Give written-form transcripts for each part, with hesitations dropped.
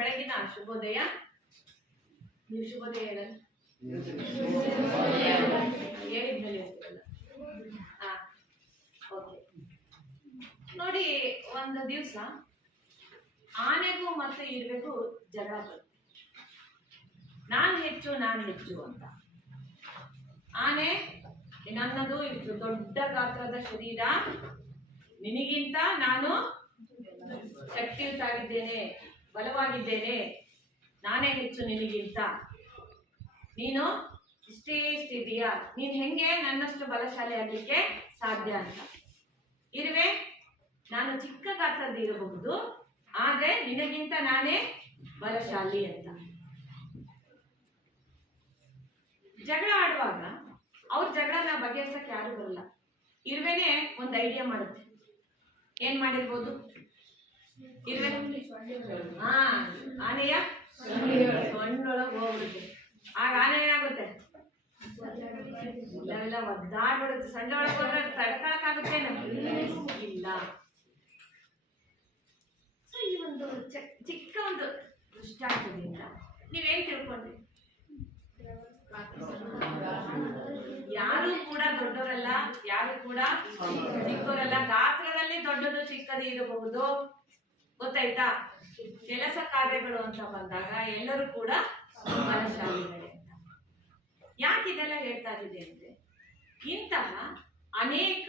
ಬೆಳಗಿನ ಶುಭೋದಯ. ನೀವು ಶುಭೋದಯ ಹೇಳಲ್ಲ, ಹೇಳಿದ್ಮೇಲೆ ಹೇಳ್ತೀರಲ್ಲ. ಓಕೆ ನೋಡಿ, ಒಂದು ದಿವಸ ಆನೆಗೂ ಮತ್ತು ಇರುವೆಗೂ ಜಗಳ ಬರುತ್ತೆ. ನಾನು ಹೆಚ್ಚು ಅಂತ. ಆನೆ, ನನ್ನದು ಇಷ್ಟು ದೊಡ್ಡ ಗಾತ್ರದ ಶರೀರ, ನಿನಗಿಂತ ನಾನು ಶಕ್ತಿಯುತವಾಗಿದ್ದೇನೆ, ಬಲವಾಗಿದ್ದೇನೆ, ನಾನೇ ಹೆಚ್ಚು ನಿನಗಿಂತ. ನೀನು ಇಷ್ಟಿದೆಯಾ, ನೀನು ಹೆಂಗೆ ನನ್ನಷ್ಟು ಬಲಶಾಲಿ ಆಗಲಿಕ್ಕೆ ಸಾಧ್ಯ ಅಂತ. ಇರುವೆ, ನಾನು ಚಿಕ್ಕ ಗಾತ್ರದ್ದು ಇರಬಹುದು, ಆದರೆ ನಿನಗಿಂತ ನಾನೇ ಬಲಶಾಲಿ ಅಂತ. ಜಗಳ ಆಡುವಾಗ ಅವ್ರ ಜಗಳನ ಬಗೆಹರಿಸಕ್ಕೆ ಯಾರು ಬರಲ್ಲ. ಇರುವೆನೇ ಒಂದು ಐಡಿಯಾ ಮಾಡುತ್ತೆ. ಏನ್ ಮಾಡಿರ್ಬೋದು ಇರುವೆ? ಆನೆಯ ಸೊಂಡೊಳಗೆ ಹೋಗ್ಬಿಡುತ್ತೆ. ಆಗ ಆನೆ ಏನಾಗುತ್ತೆ? ಇಲ್ಲೆಲ್ಲ ಒದ್ದಾಡ್ಬಿಡುತ್ತೆ. ಸೊಂಡೆ ಒಳಗೆ ಹೋದ್ರೆ ತಡ್ಕೊಳಕ್ಕಾಗುತ್ತೇನು? ಇಲ್ಲ. ಸೊ ಈ ಒಂದು ಚಿಕ್ಕ ಒಂದು ದೃಷ್ಟಾಂತದಿಂದ ನೀವೇನ್ ತಿಳ್ಕೊಂಡ್ರಿ? ಯಾರು ಕೂಡ ದೊಡ್ಡವರಲ್ಲ, ಯಾರು ಕೂಡ ಚಿಕ್ಕವರಲ್ಲ. ಗಾತ್ರದಲ್ಲಿ ದೊಡ್ಡದು ಚಿಕ್ಕದು ಇರಬಹುದು, ಗೊತ್ತಾಯ್ತಾ? ಕೆಲಸ ಕಾರ್ಯಗಳು ಅಂತ ಬಂದಾಗ ಎಲ್ಲರೂ ಕೂಡ ಬಲಶಾಲಿಗಳೇ ಅಂತ. ಯಾಕೆ ಇದೆಲ್ಲ ಹೇಳ್ತಾ ಇದೆ ಅಂದ್ರೆ, ಇಂತಹ ಅನೇಕ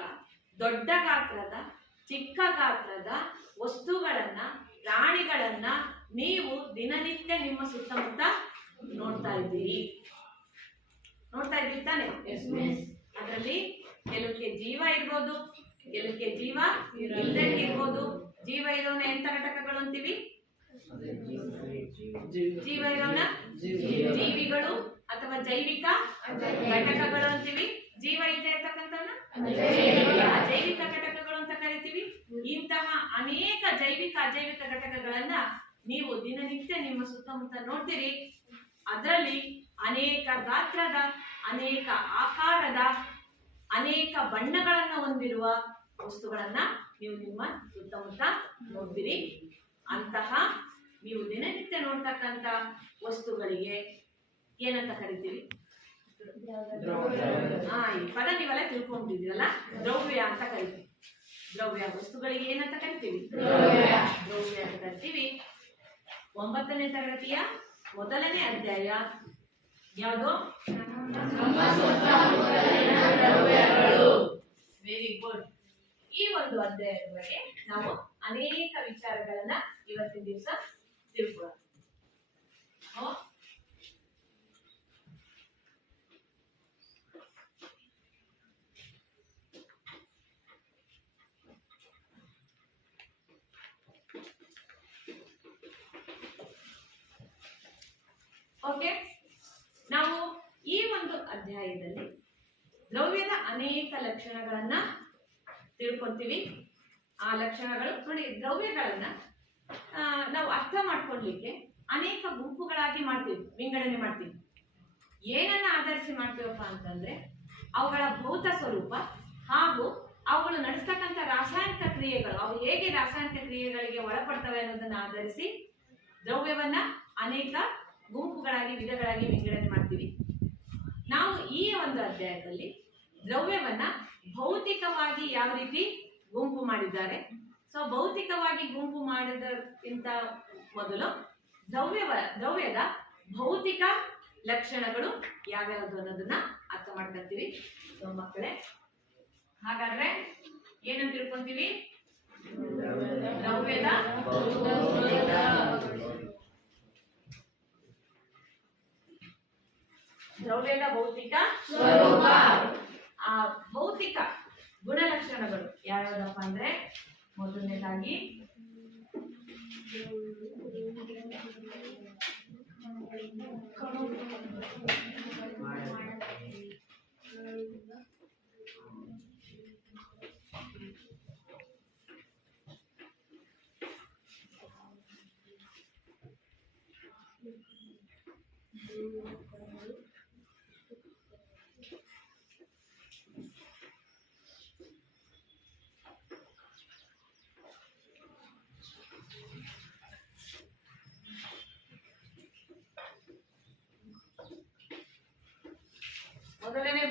ದೊಡ್ಡ ಗಾತ್ರದ, ಚಿಕ್ಕ ಗಾತ್ರದ ವಸ್ತುಗಳನ್ನ, ಪ್ರಾಣಿಗಳನ್ನ ನೀವು ದಿನನಿತ್ಯ ನಿಮ್ಮ ಸುತ್ತಮುತ್ತ ನೋಡ್ತಾ ಇದ್ದೀರಿ ತಾನೆ? ಅದರಲ್ಲಿ ಕೆಲವಕ್ಕೆ ಜೀವ ಇರ್ಬೋದು, ಕೆಲವಕ್ಕೆ ಜೀವ ಇಲ್ಲದೆ ಇರ್ಬೋದು. ಜೀವ ಇರೋನ ಎಂತ ಘಟಕಗಳು ಅಂತೀವಿ? ಜೀವ ಇರೋನ ಜೀವಿಗಳು ಅಥವಾ ಜೈವಿಕ ಘಟಕಗಳು ಅಂತೀವಿ. ಜೀವ ಇಲ್ಲದೆ ಇರ್ತಕ್ಕಂಥವನ್ನ ಅಜೈವಿಕ ಘಟಕಗಳು ಅಂತ ಕರಿತೀವಿ. ಇಂತಹ ಅನೇಕ ಜೈವಿಕ ಅಜೈವಿಕ ಘಟಕಗಳನ್ನ ನೀವು ದಿನನಿತ್ಯ ನಿಮ್ಮ ಸುತ್ತಮುತ್ತ ನೋಡ್ತೀರಿ. ಅದರಲ್ಲಿ ಅನೇಕ ಗಾತ್ರದ, ಅನೇಕ ಆಕಾರದ, ಅನೇಕ ಬಣ್ಣಗಳನ್ನ ಹೊಂದಿರುವ ವಸ್ತುಗಳನ್ನ ನೀವು ನಿಮ್ಮ ಸುತ್ತಮುತ್ತ ನೋಡ್ತೀರಿ. ಅಂತಹ ನೀವು ದಿನನಿತ್ಯ ನೋಡ್ತಕ್ಕಂಥ ವಸ್ತುಗಳಿಗೆ ಏನಂತ ಕರಿತೀವಿ? ಈ ಪದ ನೀವೆಲ್ಲ ತಿಳ್ಕೊಂಡಿದ್ದೀರಲ್ಲ, ದ್ರವ್ಯ ಅಂತ ಕರಿತೀವಿ. ದ್ರವ್ಯ ವಸ್ತುಗಳಿಗೆ ಏನಂತ ಕರಿತೀವಿ? ದ್ರವ್ಯ ಅಂತ ಕರಿತೀವಿ. 9ನೇ ತರಗತಿಯ ಮೊದಲನೇ ಅಧ್ಯಾಯ ಯಾವುದು? Very good. ಈ ಒಂದು ಅಧ್ಯಾಯದ ಬಗ್ಗೆ ನಾವು ಅನೇಕ ವಿಚಾರಗಳನ್ನ ಇವತ್ತಿನ ದಿವಸ ತಿಳ್ಕೊಳ್ಳೋಣ. ಓಕೆ, ನಾವು ಈ ಒಂದು ಅಧ್ಯಾಯದಲ್ಲಿ ದ್ರವ್ಯದ ಅನೇಕ ಲಕ್ಷಣಗಳನ್ನ ತಿಳ್ಕೊತೀವಿ. ಆ ಲಕ್ಷಣಗಳು ನೋಡಿ, ದ್ರವ್ಯಗಳನ್ನ ನಾವು ಅರ್ಥ ಮಾಡ್ಕೊಳ್ಲಿಕ್ಕೆ ಅನೇಕ ಗುಂಪುಗಳಾಗಿ ಮಾಡ್ತೀವಿ, ವಿಂಗಡಣೆ ಮಾಡ್ತೀವಿ. ಏನನ್ನ ಆಧರಿಸಿ ಮಾಡ್ತೀವಪ್ಪ ಅಂತಂದ್ರೆ, ಅವುಗಳ ಭೌತ ಸ್ವರೂಪ ಹಾಗೂ ಅವುಗಳು ನಡೆಸ್ತಕ್ಕಂಥ ರಾಸಾಯನಿಕ ಕ್ರಿಯೆಗಳು, ಅವು ಹೇಗೆ ರಾಸಾಯನಿಕ ಕ್ರಿಯೆಗಳಿಗೆ ಒಳಪಡ್ತವೆ ಅನ್ನೋದನ್ನ ಆಧರಿಸಿ ದ್ರವ್ಯವನ್ನ ಅನೇಕ ಗುಂಪುಗಳಾಗಿ, ವಿಧಗಳಾಗಿ ವಿಂಗಡಣೆ ಮಾಡ್ತೀವಿ. ನಾವು ಈ ಒಂದು ಅಧ್ಯಾಯದಲ್ಲಿ ದ್ರವ್ಯವನ್ನ ಭೌತಿಕವಾಗಿ ಯಾವ ರೀತಿ ಗುಂಪು ಮಾಡಿದ್ದಾರೆ, ಸೊ ಭೌತಿಕವಾಗಿ ಗುಂಪು ಮಾಡೋದಕ್ಕಿಂತ ಮೊದಲು ದ್ರವ್ಯದ ಭೌತಿಕ ಲಕ್ಷಣಗಳು ಯಾವ್ಯಾವುದು ಅನ್ನೋದನ್ನ ಅರ್ಥ ಮಾಡ್ಕೊತೀವಿ. ಸೊ ಮಕ್ಕಳೇ, ಹಾಗಾದ್ರೆ ಏನಂತ ತಿಳ್ಕೊಂತೀವಿ? ದ್ರವ್ಯದ ಭೌತಿಕ ಸ್ವರೂಪ. ಆ ಭೌತಿಕ ಗುಣಲಕ್ಷಣಗಳು ಯಾವ್ಯಾವುದಪ್ಪ ಅಂದ್ರೆ, ಮೊದಲನೇದಾಗಿ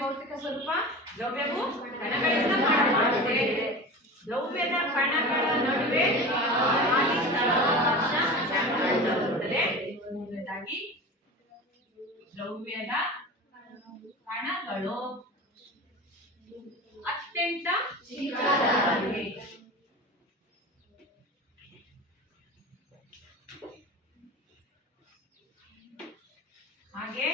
ಭೌತಿಕ ಸ್ವರೂಪ. ದ್ರವ್ಯವು ಕಣಗಳಿಂದ ಮಾಡಲ್ಪಟ್ಟಿದೆ. ದ್ರವ್ಯದ ಕಣಗಳ ನಡುವೆ ಖಾಲಿ ಸ್ಥಳಾವಕಾಶ ಇರುತ್ತದೆ. ಮೊದಲನೇದಾಗಿ ದ್ರವ್ಯದ ಕಣಗಳು ಅತ್ಯಂತ ಚಿಕ್ಕದಾಗಿದೆ. ಹಾಗೆ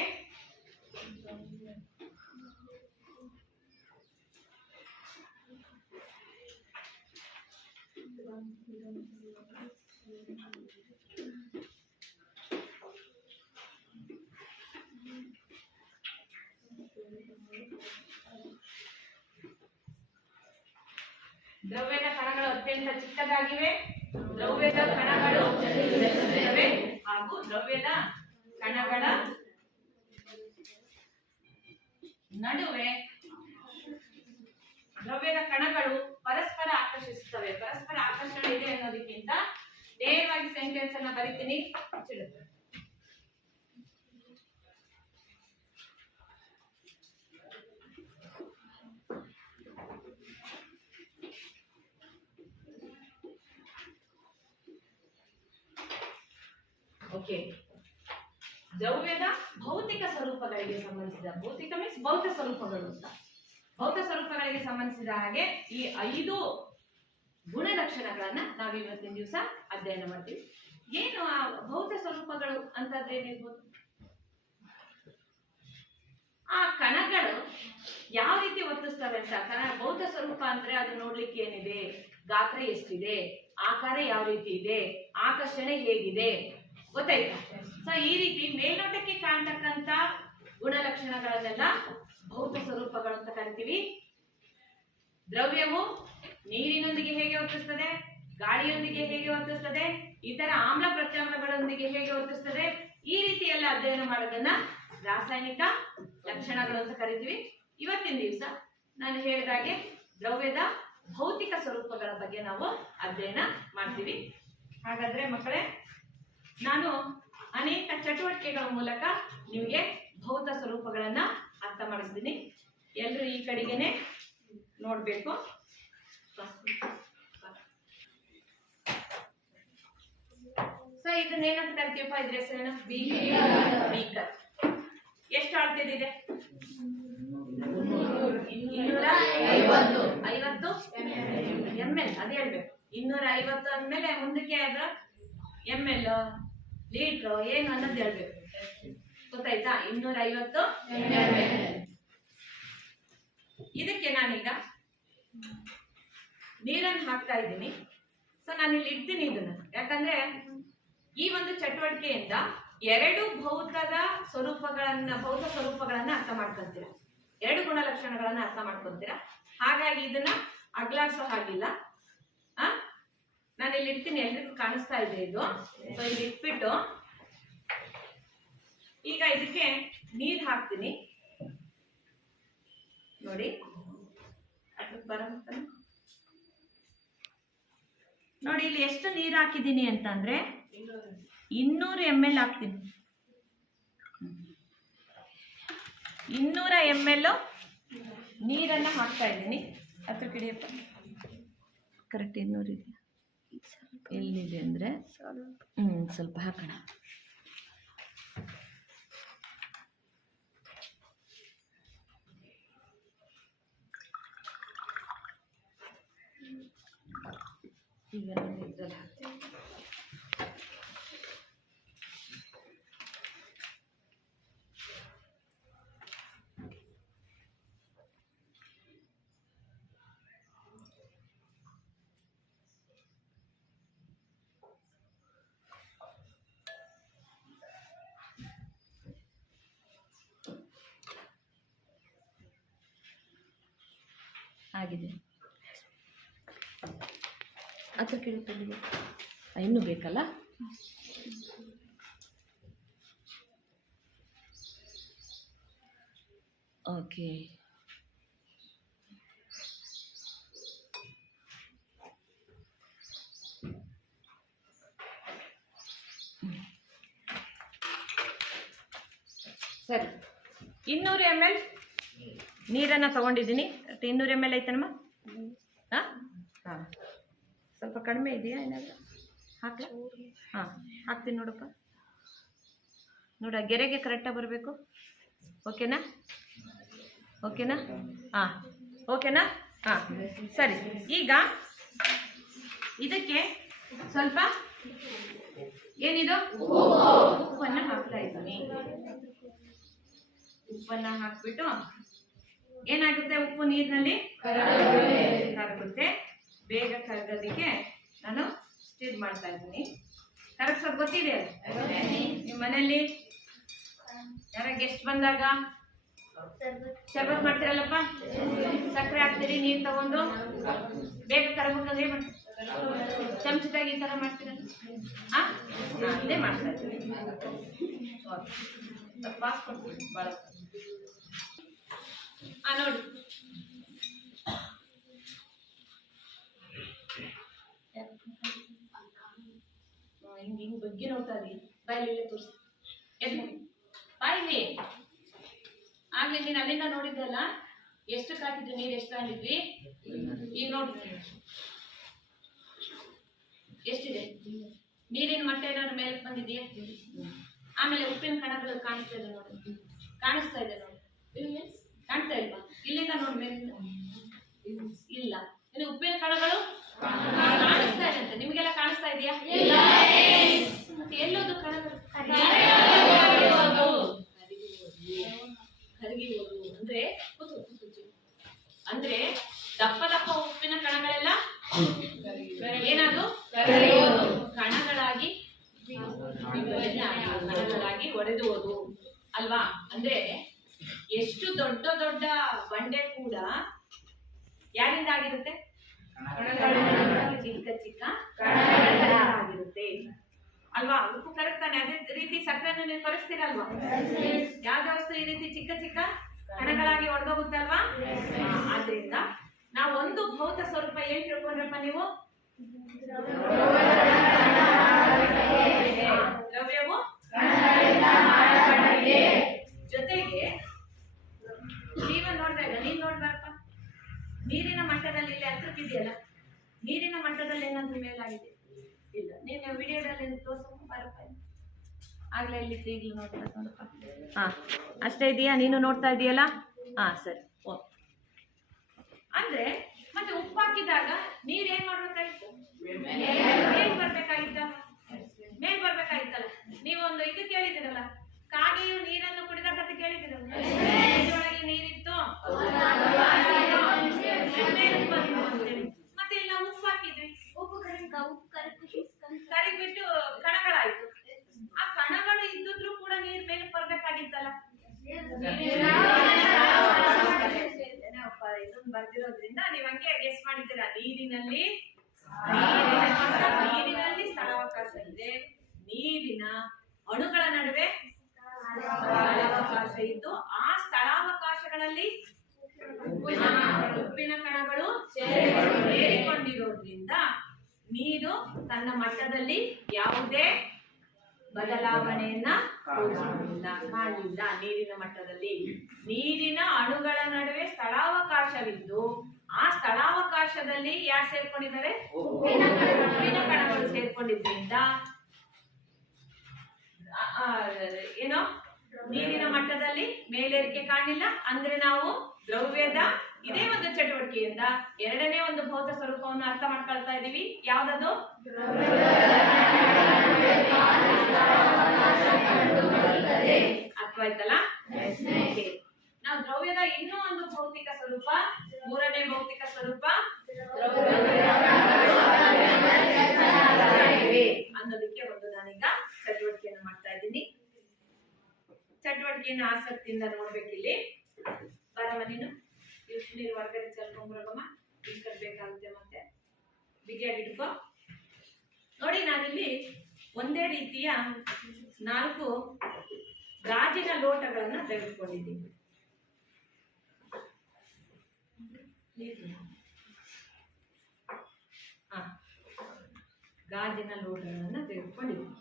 ದ್ರವ್ಯದ ಕಣಗಳು ಅತ್ಯಂತ ಚಿಕ್ಕದಾಗಿವೆ. ದ್ರವ್ಯದ ಕಣಗಳು ಚಲಿಸುತ್ತವೆ ಹಾಗೂ ದ್ರವ್ಯದ ಕಣಗಳ ನಡುವೆ ದ್ರವ್ಯದ ಕಣಗಳು ಪರಸ್ಪರ ಆಕರ್ಷಿಸುತ್ತವೆ. ಪರಸ್ಪರ ಆಕರ್ಷಣೆ ಇದೆ ಅನ್ನೋದಕ್ಕಿಂತ ನೇರವಾಗಿ ಸೆಂಟೆನ್ಸ್ ಅನ್ನ ಬರಿತೀನಿ. ಓಕೆ, ದ್ರವ್ಯದ ಭೌತಿಕ ಸ್ವರೂಪಗಳಿಗೆ ಸಂಬಂಧಿಸಿದ, ಭೌತಿಕ ಮೀನ್ಸ್ ಭೌತ ಸ್ವರೂಪಗಳು ಅಂತ, ಭೌತ ಸ್ವರೂಪಗಳಿಗೆ ಸಂಬಂಧಿಸಿದ ಹಾಗೆ ಈ 5 ಗುಣಲಕ್ಷಣಗಳನ್ನ ನಾವು ಇವತ್ತಿನ ದಿವಸ ಅಧ್ಯಯನ ಮಾಡ್ತೀವಿ. ಏನು ಆ ಭೌತ ಸ್ವರೂಪಗಳು ಅಂತಂದ್ರೆ ಏನಿರ್ಬೋದು? ಆ ಕಣಗಳು ಯಾವ ರೀತಿ ವರ್ತಿಸ್ತವೆ ಅಂತ. ಭೌತ ಸ್ವರೂಪ ಅಂದ್ರೆ ಅದು ನೋಡ್ಲಿಕ್ಕೆ ಏನಿದೆ, ಗಾತ್ರ ಎಷ್ಟಿದೆ, ಆಕಾರ ಯಾವ ರೀತಿ ಇದೆ, ಆಕರ್ಷಣೆ ಹೇಗಿದೆ, ಗೊತ್ತಾಯ್ತಾ? ಸೊ ಈ ರೀತಿ ಮೇಲ್ನೋಟಕ್ಕೆ ಕಾಣ್ತಕ್ಕಂತ ಗುಣಲಕ್ಷಣಗಳನ್ನೆಲ್ಲ ಭೌತ ಸ್ವರೂಪಗಳು ಅಂತ ಕರಿತೀವಿ. ದ್ರವ್ಯವು ನೀರಿನೊಂದಿಗೆ ಹೇಗೆ ವರ್ತಿಸ್ತದೆ, ಗಾಳಿಯೊಂದಿಗೆ ಹೇಗೆ ವರ್ತಿಸ್ತದೆ, ಇತರ ಆಮ್ಲ ಪ್ರತ್ಯಾಮ್ಲಗಳೊಂದಿಗೆ ಹೇಗೆ ವರ್ತಿಸ್ತದೆ, ಈ ರೀತಿ ಎಲ್ಲ ಅಧ್ಯಯನ ಮಾಡೋದನ್ನ ರಾಸಾಯನಿಕ ಲಕ್ಷಣಗಳು ಅಂತ ಕರಿತೀವಿ. ಇವತ್ತಿನ ದಿವಸ ನಾನು ಹೇಳಿದಾಗೆ ದ್ರವ್ಯದ ಭೌತಿಕ ಸ್ವರೂಪಗಳ ಬಗ್ಗೆ ನಾವು ಅಧ್ಯಯನ ಮಾಡ್ತೀವಿ. ಹಾಗಾದ್ರೆ ಮಕ್ಕಳೇ, ನಾನು ಅನೇಕ ಚಟುವಟಿಕೆಗಳ ಮೂಲಕ ನಿಮಗೆ ಭೌತ ಸ್ವರೂಪಗಳನ್ನ ಅರ್ಥ ಮಾಡಿಸ್ತೀನಿ. ಎಲ್ಲರೂ ಈ ಕಡೆಗೇನೆ ನೋಡ್ಬೇಕು. ಸೊ ಇದನ್ನೇನಂತ ಕರಿತೀವಪ್ಪ? ಇದ್ರ ಹೆಸರೇನು? ಬೀಕರ್. ಎಷ್ಟು ಅಳತೆದಿದೆ? 250 ml. ಅದೇ ಹೇಳ್ಬೇಕು. 250 ಅಂದ್ಮೇಲೆ ಮುಂದಕ್ಕೆ ಅದ್ರ ml, ಲೀಟ್ರು ಏನು ಅನ್ನೋದು ಹೇಳ್ಬೇಕು. ಗೊತ್ತಾಯ್ತಾ? 250 ml. ಇದಕ್ಕೆ ನಾನೀಗ ನೀರನ್ನು ಹಾಕ್ತಾ ಇದ್ದೀನಿ. ಸೊ ನಾನು ಇಲ್ಲಿ ಇಡ್ತೀನಿ ಇದನ್ನ, ಯಾಕಂದ್ರೆ ಈ ಒಂದು ಚಟುವಟಿಕೆಯಿಂದ 2 ಭೌತ ಸ್ವರೂಪಗಳನ್ನ ಅರ್ಥ ಮಾಡ್ಕೊಂತೀರ, 2 ಗುಣಲಕ್ಷಣಗಳನ್ನ ಅರ್ಥ ಮಾಡ್ಕೊಂತೀರ. ಹಾಗಾಗಿ ಇದನ್ನ ಅಗ್ಲಾಡ್ಸೋ ಹಾಗಿಲ್ಲ. ನಾನು ಇಲ್ಲಿ ಇಡ್ತೀನಿ, ಎಲ್ರಿಗೂ ಕಾಣಿಸ್ತಾ ಇದೆ ಇದು. ಸೊ ಇಲ್ಲಿ ಇಟ್ಬಿಟ್ಟು ಈಗ ಇದಕ್ಕೆ ನೀರ್ ಹಾಕ್ತೀನಿ. ನೋಡಿ, ನೋಡಿ ಇಲ್ಲಿ ಎಷ್ಟು ನೀರು ಹಾಕಿದ್ದೀನಿ ಅಂತಂದ್ರೆ 200 ml ಹಾಕ್ತೀನಿ. 200 ml ನೀರನ್ನ ಹಾಕ್ತಾ ಇದ್ದೀನಿ. ಹತ್ರ ಕಿಡಿಯಪ್ಪ, ಕರೆಕ್ಟ್ 200 ಇದೆ. ಎಲ್ಲಿದೆ ಅಂದ್ರೆ ಸ್ವಲ್ಪ ಹಾಕೋಣ. ಈಗ ನಾನು ಇದ್ರಲ್ಲಿ ಹಾಕ್ತೀನಿ. ಆಗಿದೆ. ಹತ್ರ ಕೇಳುತ್ತಲ್ಲಿ ಇನ್ನೂ ಬೇಕಲ್ಲ? ಓಕೆ, ಸರಿ. 200 ml ನೀರನ್ನು ತಗೊಂಡಿದ್ದೀನಿ. 200 ml ಐತನಮ್ಮ. ಹಾಂ ಹಾಂ, ಸ್ವಲ್ಪ ಕಡಿಮೆ ಇದೆಯಾ ಏನಾದರೂ ಹಾಕ್ಲಾ? ಹಾಂ ಹಾಕ್ತೀನಿ ನೋಡಪ್ಪ. ನೋಡ ಗೆರೆಗೆ ಕರೆಕ್ಟಾಗಿ ಬರಬೇಕು. ಓಕೆನಾ? ಓಕೆನಾ? ಹಾಂ ಓಕೆನಾ? ಹಾಂ ಸರಿ. ಈಗ ಇದಕ್ಕೆ ಸ್ವಲ್ಪ ಏನಿದು ಉಪ್ಪನ್ನು ಹಾಕ್ತಾ ಇದ್ದೀನಿ. ಉಪ್ಪನ್ನು ಹಾಕ್ಬಿಟ್ಟು ಏನಾಗುತ್ತೆ, ಉಪ್ಪು ನೀರಿನಲ್ಲಿ ಕರಗುತ್ತೆ. ಬೇಗ ಕರಗೋದಕ್ಕೆ ನಾನು ಸ್ಟಿರ್ ಮಾಡ್ತಾ ಇದ್ದೀನಿ. ಕರಗ್ಸೋದು ಗೊತ್ತಿದೆ ಅಲ್ಲ ನಿಮ್ಮ ಮನೆಯಲ್ಲಿ? ಯಾರ ಗೆಸ್ಟ್ ಬಂದಾಗ ಶರ್ಬತ್ ಮಾಡ್ತೀರಲ್ಲಪ್ಪ, ಸಕ್ಕರೆ ಹಾಕ್ತೀರಿ, ನೀರು ತಗೊಂಡು ಬೇಗ ಕರಗಬೇಕಂದ್ರೆ ಏನು ಮಾಡ್ತೀರಿ? ಚಮಚದಾಗ ಈ ಥರ ಮಾಡ್ತೀರಲ್ಲ, ಹಾಂ ಅದೇ ಮಾಡ್ತಾ ಇದ್ದೀನಿ. ಪಾಸ್ ಕೊಡ್ತೀನಿ ಭಾಳ. ನೋಡಿ ಹಿಂಗೆ ಹಿಂಗೆ ಬಗ್ಗೆ ನೋಡ್ತಾ ಇದೀನಿ. ಬಾಯಲ್ಲಿ ತೋರಿಸಿ, ಎದ್ದು ಬಾಯಿಲಿ. ಆಗ್ಲೇ ನೀನು ಅಲ್ಲಿಂದ ನೋಡಿದ್ದಲ್ಲ, ಎಷ್ಟು ಹಾಕಿದ್ವಿ ನೀರು, ಎಷ್ಟು ಹಾಕಿದ್ವಿ. ಈಗ ನೋಡಿ ಎಷ್ಟಿದೆ ನೀರಿನ ಮಟ್ಟ, ಏನಾದ್ರು ಮೇಲೆ ಬಂದಿದೆಯಾ? ಆಮೇಲೆ ಉಪ್ಪಿನ ಕಣಗಳು ಕಾಣಿಸ್ತಾ ಇದೆ ನೋಡಿ, ಕಾಣಿಸ್ತಾ ಇದೆ ನೋಡಿ, ಕಾಣ್ತಾ ಇಲ್ವಾ? ಇಲ್ಲಿಂದ ನೋಡಿ ಮೇಲಿಂದ ಇಲ್ಲ. ಇನ್ನು ಉಪ್ಪಿನ ಕಣಗಳು ಕಾಣಿಸ್ತಾ ಇದೆ ಅಂತ ನಿಮಗೆಲ್ಲ ಕಾಣಿಸ್ತಾ ಇದೆಯಾ? ಮತ್ತೆ ಎಲ್ಲೋದು ಕಣಗಳು? ಕರಗಿ ಹೋಗುದು ಅಂದ್ರೆ ಅಂದ್ರೆ ದಪ್ಪ ದಪ್ಪ ಉಪ್ಪಿನ ಕಣಗಳೆಲ್ಲ ಏನದು ಕಣಗಳಾಗಿ ಒಡೆದು ಹೋದು ಅಲ್ವಾ? ಅಂದ್ರೆ ಎಷ್ಟು ದೊಡ್ಡ ದೊಡ್ಡ ಬಂಡೆ ಕೂಡ ಯಾರಿಂದ ಆಗಿರುತ್ತೆ? ಚಿಕ್ಕ ಚಿಕ್ಕ ಆಗಿರುತ್ತೆ ಅಲ್ವಾ? ಉಪ್ಪು ಕರಗ್ತಾನೆ. ಅದೇ ರೀತಿ ಸಕ್ಕರೆಯನ್ನು ನೀವು ಕರಗಿಸ್ತೀರಲ್ವಾ? ಯಾವ್ದು ವಸ್ತು ಈ ರೀತಿ ಚಿಕ್ಕ ಚಿಕ್ಕ ಕಣಗಳಾಗಿ ಒಡೆದೋಗುತ್ತಲ್ವಾ? ಆದ್ರಿಂದ ನಾವು ಒಂದು ಭೌತ ಸ್ವರೂಪ ಏನ್ ತಿಳ್ಕೊಂಡ್ರಪ್ಪ ನೀವು? ದ್ರವ್ಯವು ಜೊತೆಗೆ ಜೀವ ನೋಡಿದಾಗ ನೀನ್ ನೋಡ್ಬಾರಪ್ಪ, ನೀರಿನ ಮಟ್ಟದಲ್ಲಿ ಇಲ್ಲಿ ಹತ್ರಕ್ಕಿದೆಯಲ್ಲ, ನೀರಿನ ಮಟ್ಟದಲ್ಲಿ ಏನಾದ್ರೂ ಮೇಲಾಗಿದೆ ಇಲ್ಲ? ನೀನು ವಿಡಿಯೋದಲ್ಲಿ ತೋರ್ಸಪ್ಪ ಬರಪ್ಪ. ಆಗ್ಲೇ ಇಲ್ಲಿ ಈಗಲೂ ನೋಡ್ತಾ ಹಾಂ ಅಷ್ಟೇ ಇದೆಯಾ? ನೀನು ನೋಡ್ತಾ ಇದೆಯಲ್ಲ? ಹಾಂ ಸರಿ ಓಕೆ. ಅಂದ್ರೆ ಮತ್ತೆ ಉಪ್ಪು ಹಾಕಿದಾಗ ನೀರ್ ಏನ್ ಮಾಡ್ಬೇಕಾಗಿತ್ತು? ಮೇಲ್ ಬರ್ಬೇಕಾಗಿತ್ತಲ್ಲ, ಮೇಲ್ ಬರ್ಬೇಕಾಗಿತ್ತಲ್ಲ. ನೀವೊಂದು ಇದು ಕೇಳಿದಿರಲ್ಲ, ಕಾಗೆಯು ನೀರನ್ನು ಕುಡಿದಕ್ಕಂತ ಕೇಳಿದಿರಲ್ಲ, ಇದರೊಳಗೆ ನೀರಿತ್ತು ಮತ್ತೆ ಇಲ್ಲಿ ನಾವು ಉಪ್ಪು ಹಾಕಿದ್ವಿ, ಉಪ್ಪು ಕರಗಿಬಿಟ್ಟು ಕಣಗಳಾಯ್ತು. ಆ ಕಣಗಳು ಇದ್ದಿದ್ರು ಕೂಡ ನೀರ್ ಮೇಲೆ ಬರ್ಬೇಕಾಗಿತ್ತಲ್ಲ. ಇದನ್ನು ಬರ್ದಿರೋದ್ರಿಂದ ನೀವ್ ಹಂಗೆ ಗೆಸ್ ಮಾಡಿದ್ದೀರಾ. ನೀರಿನಲ್ಲಿ ಸ್ಥಳಾವಕಾಶ ಇದೆ, ನೀರಿನ ಅಣುಗಳ ನಡುವೆ ಸ್ಥಳಾವಕಾಶ ಇದ್ದು, ಆ ಸ್ಥಳಾವಕಾಶಗಳಲ್ಲಿ ಉಪ್ಪಿನ ಕಣಗಳು ಸೇರಿಕೊಂಡಿರೋದ್ರಿಂದ ನೀರು ತನ್ನ ಮಟ್ಟದಲ್ಲಿ ಯಾವುದೇ ಬದಲಾವಣೆಯನ್ನ ಮಾಡಲಿಲ್ಲ. ನೀರಿನ ಮಟ್ಟದಲ್ಲಿ ನೀರಿನ ಅಣುಗಳ ನಡುವೆ ಸ್ಥಳಾವಕಾಶವಿದ್ದು, ಆ ಸ್ಥಳಾವಕಾಶದಲ್ಲಿ ಯಾರು ಸೇರ್ಕೊಂಡಿದ್ದಾರೆ? ಉಪ್ಪಿನ ಕಣಗಳು ಸೇರ್ಕೊಂಡಿದ್ರಿಂದ ಏನೋ ನೀರಿನ ಮಟ್ಟದಲ್ಲಿ ಮೇಲೇರಿಕೆ ಕಾಣಲಿಲ್ಲ. ಅಂದ್ರೆ ನಾವು ದ್ರವ್ಯದ ಇದೇ ಒಂದು ಚಟುವಟಿಕೆಯಿಂದ ಎರಡನೇ ಒಂದು ಭೌತ ಸ್ವರೂಪವನ್ನು ಅರ್ಥ ಮಾಡ್ಕೊಳ್ತಾ ಇದೀವಿ. ಯಾವ್ದದು? ಅರ್ಥವಾಯ್ತಲ್ಲ? ನಾವು ದ್ರವ್ಯದ ಇನ್ನೂ ಒಂದು ಭೌತಿಕ ಸ್ವರೂಪ, ಮೂರನೇ ಭೌತಿಕ ಸ್ವರೂಪ ಅನ್ನೋದಕ್ಕೆ ಒಂದು ನಾನೀಗ ಚಟುವಟಿಕೆಯನ್ನು ಮಾಡ್ತಾ ಇದ್ದೀನಿ. ಚಟುವಟಿಕೆಯನ್ನು ಆಸಕ್ತಿಯಿಂದ ನೋಡ್ಬೇಕಿಲ್ಲಿ. ಬರಮ್ಮ ನೀನು ನೀರು ಹೊರಗಡೆ ಚಲ್ಕೊಂಡ್ಬರಮ್ಮ, ಬೇಕಾಗುತ್ತೆ ಮತ್ತೆ ಬಿಗಿಯಾಗಿ ಇಟ್ಕೋ. ನೋಡಿ, ನಾನಿಲ್ಲಿ ಒಂದೇ ರೀತಿಯ 4 ಗಾಜಿನ ಲೋಟಗಳನ್ನ ತೆಗೆದುಕೊಂಡಿದ್ದೀನಿ. ಗಾಜಿನ ಲೋಟಗಳನ್ನ ತೆಗೆದುಕೊಂಡಿದ್ದೀನಿ.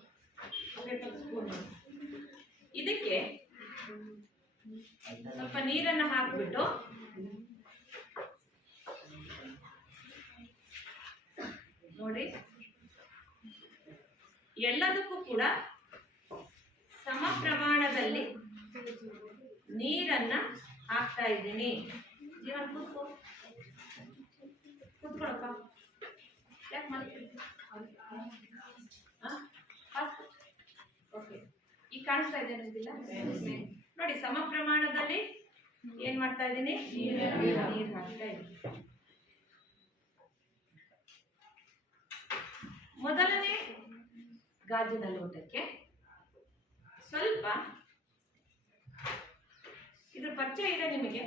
ಇದಕ್ಕೆ ಸ್ವಲ್ಪ ನೀರನ್ನು ಹಾಕ್ಬಿಟ್ಟು ನೋಡಿ, ಎಲ್ಲದಕ್ಕೂ ಕೂಡ ಸಮ ಪ್ರಮಾಣದಲ್ಲಿ ನೀರನ್ನ ಹಾಕ್ತಾ ಇದ್ದೀನಿ. ಜೀವನ್ ಕೂತ್ಕೊಳಪ್ಪ, ಯಾಕೆ ಮಾಡ್ತೀವಿ? ಓಕೆ, ಈಗ ಕಾಣಿಸ್ತಾ ಇದೆ ನಿಮ್ಗಿಲ್ಲ? ನೋಡಿ, ಸಮ ಪ್ರಮಾಣದಲ್ಲಿ ಏನ್ ಮಾಡ್ತಾ ಇದ್ದೀನಿ? ನೀರು ಹಾಕ್ತಾ ಇದ್ದೀನಿ. ಮೊದಲನೇ ಗಾಜಿನ ಲೋಟಕ್ಕೆ ಸ್ವಲ್ಪ, ಇದ್ರ ಪರಿಚಯ ಇದೆ ನಿಮಗೆ,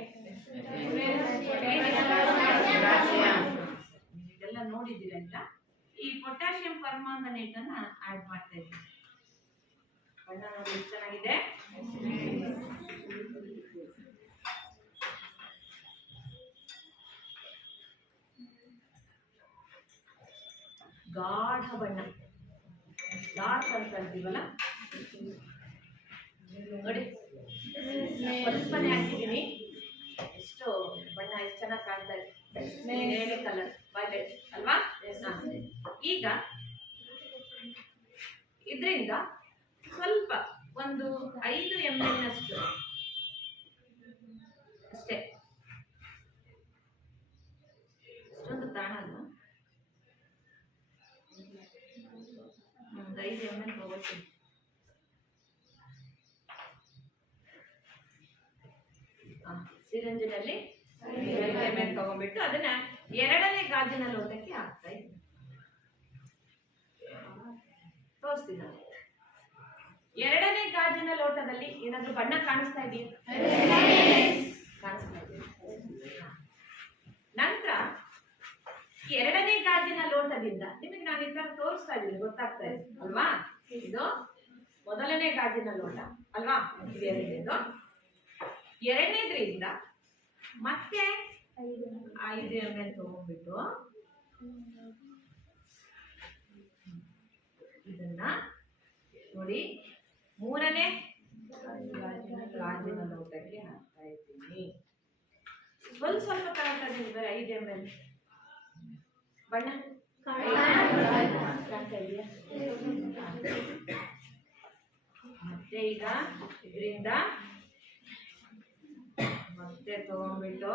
ಇದೆಲ್ಲ ನೋಡಿದ್ದೀರಂತ. ಈ ಪೊಟ್ಯಾಷಿಯಂ ಪರ್ಮಾಂಗನೇಟ್ ಅನ್ನ ಆಡ್ ಮಾಡ್ತಾ ಇದ್ದೀನಿ. ಬಣ್ಣ ನೋಡಿ ಎಷ್ಟು ಚೆನ್ನಾಗಿದೆ. ಗಾಢ ಬಣ್ಣ, ಡಾರ್ಕ್ ಅಂತ ಇದ್ದೀವಲ್ಲ ನೋಡಿ, ಸ್ವಲ್ಪನೇ ಹಾಕಿದ್ದೀನಿ. ಎಷ್ಟು ಬಣ್ಣ ಎಷ್ಟು ಚೆನ್ನಾಗಿ ಕಾಣ್ತಾ ಇದೆ. ನೇರಳೆ ಕಲರ್ ವೈಲೆಟ್ ಅಲ್ವಾ? ಈಗ ಇದರಿಂದ ಸ್ವಲ್ಪ ಒಂದು 5 ml ಅಷ್ಟು ಅಷ್ಟೇ, ಅಷ್ಟೊಂದು ತಾಣಲ್ಲ, ಒಂದು 5 ml ತಗೋತೀನಿ. ಸಿರಂಜಿನಲ್ಲಿ 5 ml ತಗೊಂಡ್ಬಿಟ್ಟು ಅದನ್ನ ಎರಡನೇ ಗಾಜಿನ ಲೋಟಕ್ಕೆ ಹಾಕ್ತಾ ಇದ್ದೀನಿ. ತೋರಿಸ್ತೀನಿ ನಾನು. ಎರಡನೇ ಗಾಜಿನ ಲೋಟದಲ್ಲಿ ಏನಾದ್ರೂ ಬಣ್ಣ ಕಾಣಿಸ್ತಾ ಇದೆಯಾ? ಕಾಣಿಸ್ತಾ ಇದೆ. ನಂತರ ಎರಡನೇ ಗಾಜಿನ ಲೋಟದಿಂದ ನಿಮಗೆ ನಾನು ಈ ತರ ತೋರಿಸ್ತಾ ಇದ್ದೀನಿ, ಗೊತ್ತಾಗ್ತಾ ಇದೆ ಅಲ್ವಾ? ಇದು ಮೊದಲನೇ ಗಾಜಿನ ಲೋಟ ಅಲ್ವಾ? ಇದು ಎರಡನೇದು. ಎರಡನೇದ್ರಿಂದ ಮತ್ತೆ 5 ml ತಗೊಂಡ್ಬಿಟ್ಟು ಇದನ್ನ ನೋಡಿ ಮೂರನೇ ಗಾಜಿನ ಲೋಟಕ್ಕೆ ಹಾಕ್ತಾ ಇದ್ದೀನಿ. ಸ್ವಲ್ಪ ಸ್ವಲ್ಪ ತಗೊಳ್ತಾ ಇದ್ದೀನಿ, ಬರೀ 5 ml. ಬಣ್ಣ ಕಾಣ್ತಾ ಇದೆಯಾ? ಮತ್ತೆ ಈಗ ಇದರಿಂದ ಮತ್ತೆ ತಗೊಂಡ್ಬಿಟ್ಟು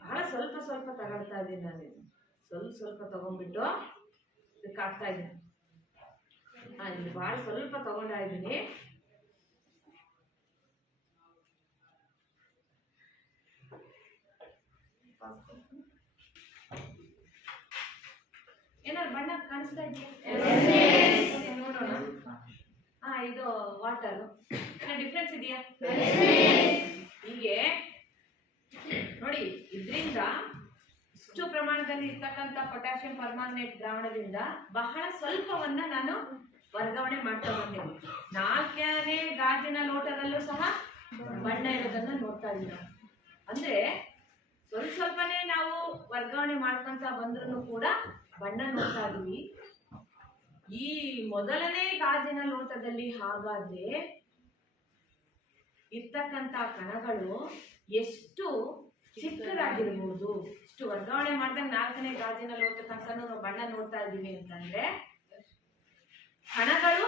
ಬಹಳ ಸ್ವಲ್ಪ ಸ್ವಲ್ಪ ತಗೊಳ್ತಾ ಇದ್ದೀನಿ ನಾನು. ಸ್ವಲ್ಪ ಸ್ವಲ್ಪ ತಗೊಂಡ್ಬಿಟ್ಟು ಇದಕ್ಕೆ ಹಾಕ್ತಾ ಇದ್ದೀನಿ. ಇದು ಬಹಳ ಸ್ವಲ್ಪ ತಗೊಂಡಾ ಇದ್ದೀನಿ. ಏನಾದ್ರು ಬಣ್ಣ ಕಾಣಿಸ್ತಾ ಇದೆಯಾ? ನೋಡೋಣ. ಇದು ವಾಟರ್ ಡಿಫ್ರೆನ್ಸ್ ಇದೆಯಾ? ಹೀಗೆ ನೋಡಿ, ಇದರಿಂದ ಇಷ್ಟು ಪ್ರಮಾಣದಲ್ಲಿ ಇರ್ತಕ್ಕಂಥ ಪೊಟ್ಯಾಷಿಯಂ ಪರ್ಮಾಂಗನೇಟ್ ದ್ರಾವಣದಿಂದ ಬಹಳ ಸ್ವಲ್ಪವನ್ನ ನಾನು ವರ್ಗಾವಣೆ ಮಾಡ್ತಾ ಬಂದಿದ್ದೀನಿ. 4ನೇ ಗಾಜಿನ ಲೋಟದಲ್ಲೂ ಸಹ ಬಣ್ಣ ಇರೋದನ್ನ ನೋಡ್ತಾ ಇದ್ದೀವಿ. ಅಂದ್ರೆ ಸ್ವಲ್ಪ ಸ್ವಲ್ಪನೇ ನಾವು ವರ್ಗಾವಣೆ ಮಾಡ್ಕೊಂತ ಬಂದ್ರೂ ಕೂಡ ಬಣ್ಣ ನೋಡ್ತಾ ಇದೀವಿ. ಈ ಮೊದಲನೇ ಗಾಜಿನ ಲೋಟದಲ್ಲಿ ಹಾಗಾದ್ರೆ ಇರ್ತಕ್ಕಂಥ ಕಣಗಳು ಎಷ್ಟು ಚಿಕ್ಕದಾಗಿರ್ಬೋದು. ಇಷ್ಟು ವರ್ಗಾವಣೆ ಮಾಡಿದಾಗ 4ನೇ ಗಾಜಿನ ಲೋಟ ತನಕ ನಾವು ಬಣ್ಣ ನೋಡ್ತಾ ಇದ್ದೀವಿ ಅಂತಂದ್ರೆ ಕಣಗಳು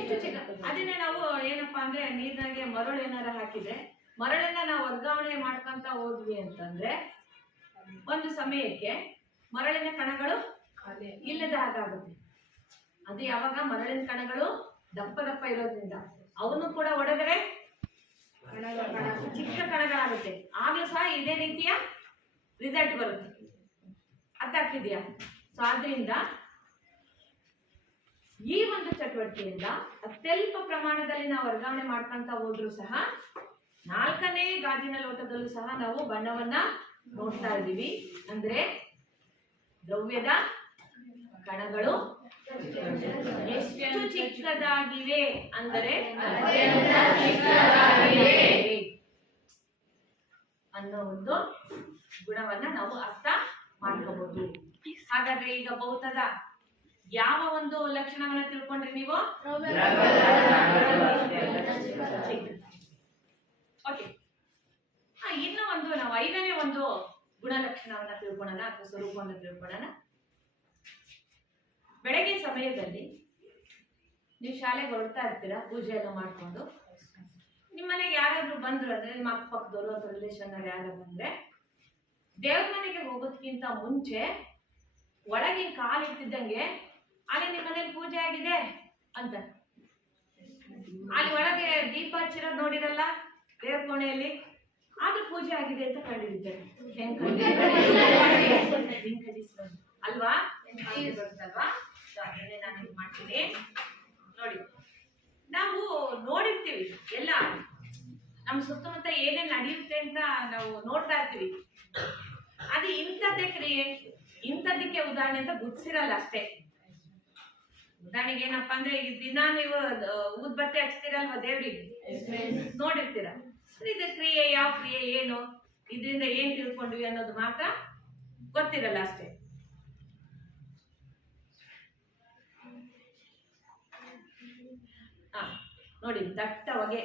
ಎಷ್ಟು ಚಿಕ್ಕ. ಅದನ್ನೇ ನಾವು ಏನಪ್ಪಾ ಅಂದ್ರೆ ನೀರಿನಾಗೆ ಮರಳು ಏನಾರ ಹಾಕಿದ್ರೆ ಮರಳನ್ನ ನಾವು ವರ್ಗಾವಣೆ ಮಾಡ್ಕೊಂತ ಹೋದ್ವಿ ಅಂತಂದ್ರೆ ಒಂದು ಸಮಯಕ್ಕೆ ಮರಳಿನ ಕಣಗಳು ಇಲ್ಲದ ಹಾಗಾಗುತ್ತೆ. ಅದು ಯಾವಾಗ ಮರಳಿನ ಕಣಗಳು ದಪ್ಪ ದಪ್ಪ ಇರೋದ್ರಿಂದ ಅವನು ಕೂಡ ಒಡೆದರೆ ಚಿಕ್ಕ ಕಣಗಳಾಗುತ್ತೆ. ಆಗ್ಲೂ ಸಹ ಇದೇ ರೀತಿಯ ರಿಸಲ್ಟ್ ಬರುತ್ತೆ. ಅರ್ಥ ಆಗ್ತಿದೆಯಾ? ಸೊ ಆದ್ರಿಂದ ಈ ಒಂದು ಚಟುವಟಿಕೆಯಿಂದ ಅತ್ಯಲ್ಪ ಪ್ರಮಾಣದಲ್ಲಿ ನಾವು ವರ್ಗಾವಣೆ ಮಾಡ್ಕೊಂತ ಹೋದ್ರು ಸಹ 4ನೇ ಗಾಜಿನ ಲೋಟದಲ್ಲೂ ಸಹ ನಾವು ಬಣ್ಣವನ್ನ ನೋಡ್ತಾ ಇದ್ದೀವಿ. ಅಂದ್ರೆ ದ್ರವ್ಯದ ಕಣಗಳು ಎಷ್ಟು ಚಿಕ್ಕದಾಗಿವೆ ಅಂದರೆ ಅನ್ನೋ ಒಂದು ಗುಣವನ್ನ ನಾವು ಅರ್ಥ ಮಾಡ್ಕೋಬಹುದು. ಹಾಗಾದ್ರೆ ಈಗ ಭೌತದ ಯಾವ ಒಂದು ಲಕ್ಷಣವನ್ನ ತಿಳ್ಕೊಂಡ್ರಿ ನೀವು? ಓಕೆ, ಇನ್ನು ಒಂದು ನಾವು 5ನೇ ಒಂದು ಗುಣಲಕ್ಷಣವನ್ನ ತಿಳ್ಕೊಳ್ಳೋಣ ಅಥವಾ ಸ್ವರೂಪವನ್ನು ತಿಳ್ಕೊಳ್ಳೋಣ. ಬೆಳಗ್ಗೆ ಸಮಯದಲ್ಲಿ ನೀವು ಶಾಲೆಗೆ ಹೊರಡ್ತಾ ಇರ್ತೀರಾ, ಪೂಜೆ ಎಲ್ಲ ಮಾಡ್ಕೊಂಡು. ನಿಮ್ಮ ಮನೆಗೆ ಯಾರಾದ್ರೂ ಬಂದ್ರು ಅಂದ್ರೆ ನಿಮ್ಮ ಅಕ್ಕಪಕ್ಕದವರು ಅಥವಾ ರಿಲೇಷನ್ ಯಾರು ಬಂದ್ರೆ, ದೇವ್ರ ಮನೆಗೆ ಹೋಗೋದಕ್ಕಿಂತ ಮುಂಚೆ ಒಳಗಿನ ಕಾಲಿಟ್ಟಿದ್ದಂಗೆ ಅಲ್ಲಿ ನಿಮ್ಮ ಮನೇಲಿ ಪೂಜೆ ಆಗಿದೆ ಅಂತ, ಅಲ್ಲಿ ಒಳಗೆ ದೀಪ ಹಚ್ಚಿರೋದು ನೋಡಿರಲ್ಲ ದೇವ್ರ ಕೋಣೆಯಲ್ಲಿ, ಆದ್ರೂ ಪೂಜೆ ಆಗಿದೆ ಅಂತ ಕಂಡಿದ್ದಾರೆ. ಅಲ್ವಾ? ಅಲ್ವಾ? ಅದನ್ನೇ ನಾನು ಇದು ಮಾಡ್ತೀನಿ ನೋಡಿ. ನಾವು ನೋಡಿರ್ತೀವಿ ಎಲ್ಲ, ನಮ್ಮ ಸುತ್ತಮುತ್ತ ಏನೇನು ನಡೆಯುತ್ತೆ ಅಂತ ನಾವು ನೋಡ್ತಾ ಇರ್ತೀವಿ. ಅದು ಇಂಥದ್ದೇ ಕ್ರಿಯೆ, ಇಂಥದಕ್ಕೆ ಉದಾಹರಣೆ ಅಂತ ಗುರ್ತಿಸಿರಲ್ಲ ಅಷ್ಟೇ. ಉದಾಹರಣೆಗೆ ಏನಪ್ಪಾ ಅಂದ್ರೆ, ಈಗ ದಿನ ನೀವು ಊದ್ಬತ್ತಿ ಹಚ್ತೀರಲ್ವಾ ದೇವ್ರಿಗೆ, ನೋಡಿರ್ತೀರ. ಇದು ಕ್ರಿಯೆ, ಯಾವ ಕ್ರಿಯೆ, ಏನು, ಇದರಿಂದ ಏನ್ ತಿಳ್ಕೊಂಡ್ವಿ ಅನ್ನೋದು ಮಾತ್ರ ಗೊತ್ತಿರಲ್ಲ ಅಷ್ಟೇ. ನೋಡಿ, ದಟ್ಟ ಹೊಗೆ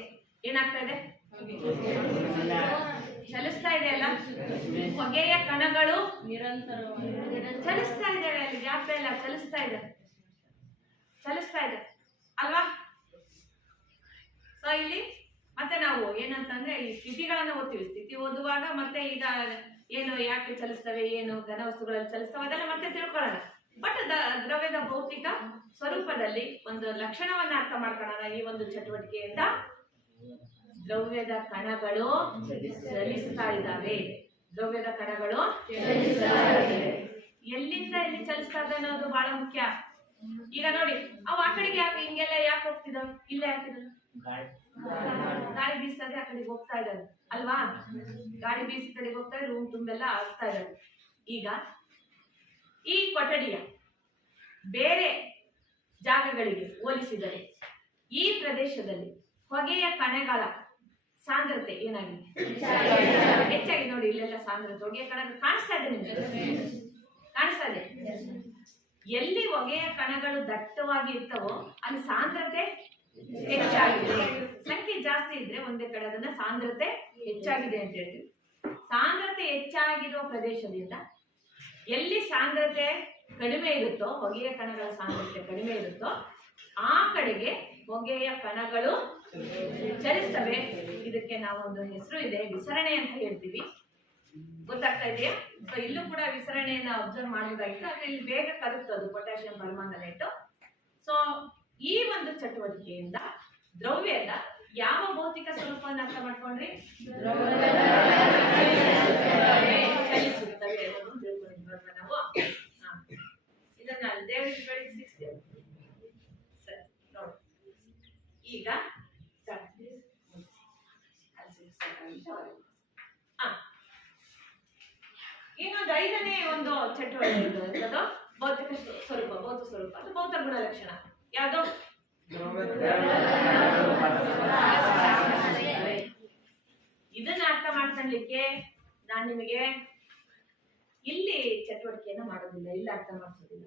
ಏನಾಗ್ತಾ ಇದೆ, ಚಲಿಸ್ತಾ ಇದೆ ಅಲ್ಲ, ಹೊಗೆಯ ಕಣಗಳು ನಿರಂತರ ಚಲಿಸ್ತಾ ಇದ್ದಾವೆ, ಅಲ್ಲಿ ಗ್ಯಾಪ್ ಇಲ್ಲ, ಚಲಿಸ್ತಾ ಇದೆ ಅಲ್ವಾ? ಸೊ ಇಲ್ಲಿ ಮತ್ತೆ ನಾವು ಏನಂತಂದ್ರೆ ಈ ಸ್ಥಿತಿಗಳನ್ನ ಓದ್ತೀವಿ. ಸ್ಥಿತಿ ಓದುವಾಗ ಮತ್ತೆ ಈಗ ಏನು ಯಾಕೆ ಚಲಿಸ್ತವೆ, ಏನು ಘನ ವಸ್ತುಗಳಲ್ಲಿ ಚಲಿಸ್ತವೆ, ಅದೆಲ್ಲ ಮತ್ತೆ ತಿಳ್ಕೊಳ್ಳೋಣ. ಬಟ್ ದ್ರವ್ಯದ ಭೌತಿಕ ಸ್ವರೂಪದಲ್ಲಿ ಒಂದು ಲಕ್ಷಣವನ್ನ ಅರ್ಥ ಮಾಡ್ಕೊಳ್ಳೋಣ ಈ ಒಂದು ಚಟುವಟಿಕೆಯಿಂದ. ದ್ರವ್ಯದ ಕಣಗಳು ಚಲಿಸ್ತಾ ಇದ್ದಾವೆ. ದ್ರವ್ಯದ ಕಣಗಳು ಎಲ್ಲಿಂದ ಎಲ್ಲಿ ಚಲಿಸ್ತಾ ಇದೆ ಅನ್ನೋದು ಬಹಳ ಮುಖ್ಯ. ಈಗ ನೋಡಿ, ಅವು ಆ ಕಡೆಗೆ ಯಾಕೆ ಹಿಂಗೆಲ್ಲ ಯಾಕೆ ಹೋಗ್ತಿದಾವೆ, ಇಲ್ಲೇ ಹಾಕಿದ್ರು ಗಾಳಿ ಬೀಸ್ತದೆ, ಆ ಕಡೆಗೆ ಹೋಗ್ತಾ ಇದ್ದಾವೆ ಅಲ್ವಾ? ಗಾಳಿ ಬೀಸಿ ಕಡೆಗೆ ಹೋಗ್ತಾ ಇದ್ರೆ ರೂಮ್ ತುಂಬೆಲ್ಲ ಆಗ್ತಾ ಇದ್ದಾವೆ. ಈಗ ಈ ಕೊಠಡಿಯ ಬೇರೆ ಜಾಗಗಳಿಗೆ ಹೋಲಿಸಿದರೆ ಈ ಪ್ರದೇಶದಲ್ಲಿ ಹೊಗೆಯ ಕಣಗಳ ಸಾಂದ್ರತೆ ಏನಾಗಿದೆ, ಹೆಚ್ಚಾಗಿ. ನೋಡಿ, ಇಲ್ಲೆಲ್ಲ ಸಾಂದ್ರತೆ, ಹೊಗೆಯ ಕಣಗಳು ಕಾಣಿಸ್ತಾ ಇದೆ ನಿಮ್ಗೆ, ಕಾಣಿಸ್ತಾ ಇದೆ. ಎಲ್ಲಿ ಹೊಗೆಯ ಕಣಗಳು ದಟ್ಟವಾಗಿ ಇರ್ತವೋ ಅಲ್ಲಿ ಸಾಂದ್ರತೆ ಹೆಚ್ಚಾಗಿದೆ. ಸಂಖ್ಯೆ ಜಾಸ್ತಿ ಇದ್ರೆ ಒಂದೇ ಕಡೆ ಅದನ್ನ ಸಾಂದ್ರತೆ ಹೆಚ್ಚಾಗಿದೆ ಅಂತ ಹೇಳ್ತೀವಿ. ಸಾಂದ್ರತೆ ಹೆಚ್ಚಾಗಿರುವ ಪ್ರದೇಶದಿಂದ ಎಲ್ಲಿ ಸಾಂದ್ರತೆ ಕಡಿಮೆ ಇರುತ್ತೋ, ಹೊಗೆಯ ಕಣಗಳ ಸಾಂದ್ರತೆ ಕಡಿಮೆ ಇರುತ್ತೋ, ಆ ಕಡೆಗೆ ಹೊಗೆಯ ಕಣಗಳು ಚಲಿಸ್ತವೆ. ಇದಕ್ಕೆ ನಾವೊಂದು ಹೆಸರು ಇದೆ, ವಿಸರಣೆ ಅಂತ ಹೇಳ್ತೀವಿ. ಗೊತ್ತಾಗ್ತಾ ಇದೆಯಾ? ಸೊ ಇಲ್ಲೂ ಕೂಡ ವಿಸರಣೆಯನ್ನ ಅಬ್ಸರ್ವ್ ಮಾಡಬೇಕಾಗಿತ್ತು. ಆದ್ರೆ ಇಲ್ಲಿ ಬೇಗ ಕರುತ್ತದು ಪೊಟ್ಯಾಷಿಯಂ ಪರ್ಮಾಂಗನೇಟ್. ಸೊ ಈ ಒಂದು ಚಟುವಟಿಕೆಯಿಂದ ದ್ರವ್ಯದ ಯಾವ ಭೌತಿಕ ಸ್ವರೂಪವನ್ನು ಅರ್ಥ ಮಾಡ್ಕೊಂಡ್ರಿ? ಚಲಿಸುತ್ತವೆ ಅನ್ನೋದು ತಿಳ್ಕೊಂಡಿದ್ವಲ್ವ ನಾವು. ಇದನ್ನ ದೇವರಿಗೆ ಬೆಳಗಿಸಿಸ್ತೇವೆ. ಸರಿ ನೋಡಿ, ಈಗ ಇನ್ನೊಂದು ಐದನೇ ಒಂದು ಚಟುವಟಿಕೆ ಭೌತಿಕ ಸ್ವರೂಪ, ಭೌತ ಸ್ವರೂಪ ಅದು ಭೌತ ಗುಣಲಕ್ಷಣ. ಯಾವುದು? ಇದನ್ನ ಅರ್ಥ ಮಾಡ್ಕೊಳ್ಳಿಕ್ಕೆ ನಾನು ನಿಮಗೆ ಇಲ್ಲಿ ಚಟುವಟಿಕೆಯನ್ನ ಮಾಡೋದಿಲ್ಲ, ಇಲ್ಲಿ ಅರ್ಥ ಮಾಡಿಸೋದಿಲ್ಲ.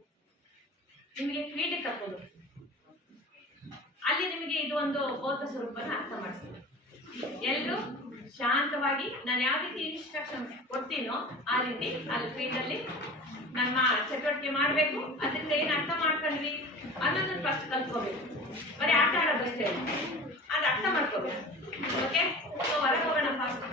ನಿಮಗೆ ಫೀಲ್ಡ್ ಕರ್ಕೊಂಡು ಅಲ್ಲಿ ನಿಮಗೆ ಇದು ಒಂದು ಭೌತ ಸ್ವರೂಪನ ಅರ್ಥ ಮಾಡಿಸ್ತೀನಿ. ಎಲ್ಲರೂ ಶಾಂತವಾಗಿ ನಾನು ಯಾವ ರೀತಿ ಇನ್ಸ್ಟ್ರಕ್ಷನ್ ಕೊಡ್ತೀನೋ ಆ ರೀತಿ ಅಲ್ಲಿ ಫೀಲ್ಡ್ ಅಲ್ಲಿ ನಮ್ಮ ಚಟುವಟಿಕೆ ಮಾಡಬೇಕು. ಅದರಿಂದ ಏನು ಅರ್ಥ ಮಾಡ್ಕೊಂಡ್ವಿ ಅನ್ನೋದನ್ನ ಫಸ್ಟ್ ಕಲ್ತ್ಕೋಬೇಕು. ಬರೀ ಆಟ ಆಡೋದಷ್ಟೇ, ಅದು ಅರ್ಥ ಮಾಡ್ಕೋಬೇಕು. ಓಕೆ, ಹೊರಗೆ ಹೋಗೋಣ ಫಾಸ್ಟ್.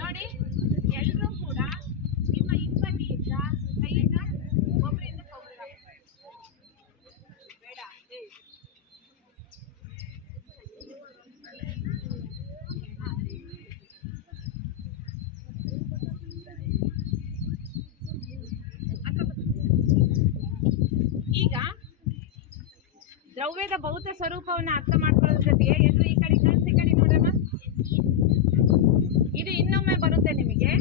ನೋಡಿ, ಎಲ್ಲರೂ ಕೂಡ ನಿಮ್ಮ ಇಬ್ಬರಿಯಿಂದ ಕೈಯಿಂದ ಒಬ್ಬರಿಂದ ಬೇಡ. ಈಗ ದ್ರವ್ಯದ ಭೌತ ಸ್ವರೂಪವನ್ನು ಅರ್ಥ ಮಾಡ್ಕೊಳ್ಳೋದ್ರ ಜೊತೆಗೆ ಎಲ್ಲರೂ ಈ ಕಡೆ ನೋಡೋಣ. ಇದು ಇನ್ನೊಮ್ಮೆ ಬರುತ್ತೆ ನಿಮಗೆ.